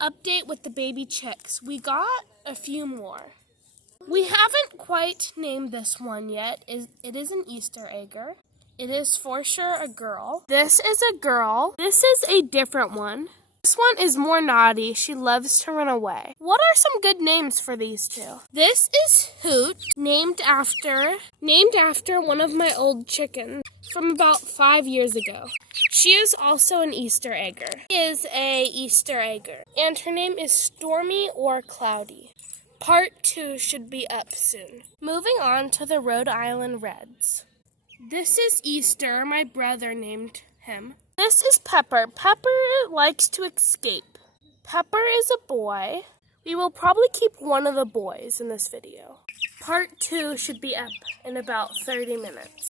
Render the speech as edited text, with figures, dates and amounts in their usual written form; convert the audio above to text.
Update with the baby chicks. We got a few more. We haven't quite named this one yet. It is an Easter egger. It is for sure a girl. This is a girl. This is a different one. This one is more naughty. She loves to run away. What are some good names for these two? This is Hoot, named after one of my old chickens from about 5 years ago. She is also an Easter egger. She is a Easter egger, and her name is Stormy or Cloudy. Part 2 should be up soon. Moving on to the Rhode Island Reds. This is Easter. My brother named him. This is Pepper. Pepper likes to escape. Pepper is a boy. We will probably keep one of the boys in this video. Part 2 should be up in about 30 minutes.